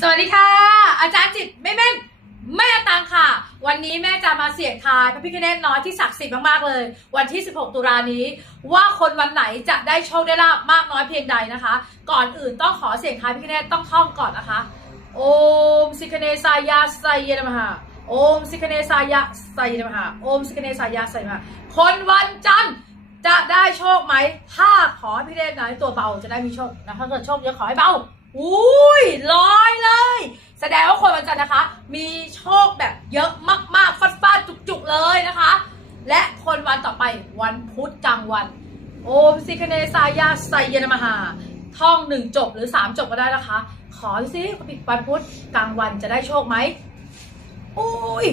สวัสดีค่ะ อาจารย์จิตไม่แม่นแม่ตังค่ะ วันนี้แม่จะมาเสี่ยงทายพระพิฆเนศน้อยที่ศักดิ์สิทธิ์มากๆเลย วันที่ 16 ตุลานี้ ว่าคนวันไหนจะได้โชคได้ลาบมากน้อยเพียงใดนะคะ ก่อนอื่นต้องขอเสี่ยงทายพระพิฆเนศต้องท่องก่อนนะคะ โอมสิกเนสายาไซยนมหาโอมสิกเนสายะไซยนมหาโอมสิกเนสายะไซยมาคนวันจันทร์จะได้โชคไหม ถ้าขอพี่เนศน้อยตัวเบาจะได้มีโชคนะถ้าเกิดโชคเยอะขอให้เบา อุ้ยลอยเลย แสดงว่าคนวันจันทร์นะคะ มีโชคแบบเยอะมากๆฟัดฟาดๆจุกๆเลยนะคะ และคนวันต่อไปวันพุธกลางวัน โอมสิคเนสายาไซยนมหา ท่องหนึ่งจบหรือสามจบก็ได้นะคะ ขอสิวันพุธกลางวันจะได้โชคไหมอุ้ย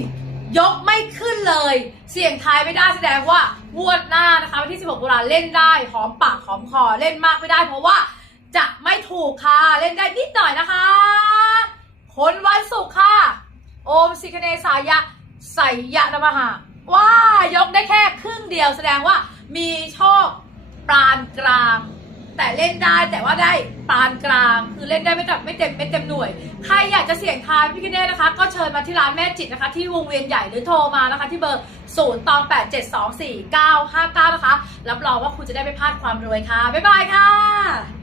ยกไม่ขึ้นเลย เสี่ยงทายไม่ได้แสดงว่างวดหน้านะคะวันที่ 16ตุลาเล่นได้หอมปากหอมคอเล่นมากไม่ได้เพราะว่า จะไม่ถูกค่ะ เล่นได้นิดหน่อยนะคะ คนวันศุกร์ค่ะ โอมสิคเนสายะใสยะนมหาว้ายกได้แค่ครึ่งเดียวแสดงว่ามีโชคปานกลาง แต่เล่นได้แต่ว่าได้ปานกลาง คือเล่นได้ไม่แบบไม่เต็มไม่เต็มหน่วย ใครอยากจะเสี่ยงทายพี่คิเน่นะคะ ก็เชิญมาที่ร้านแม่จิตนะคะ ที่วงเวียนใหญ่หรือโทรมานะคะ ที่เบอร์ 0ตอง8 7 2 4 9 5 9 นะคะ รับรองว่าคุณจะได้ไม่พลาดความรวยค่ะ บ๊ายบายค่ะ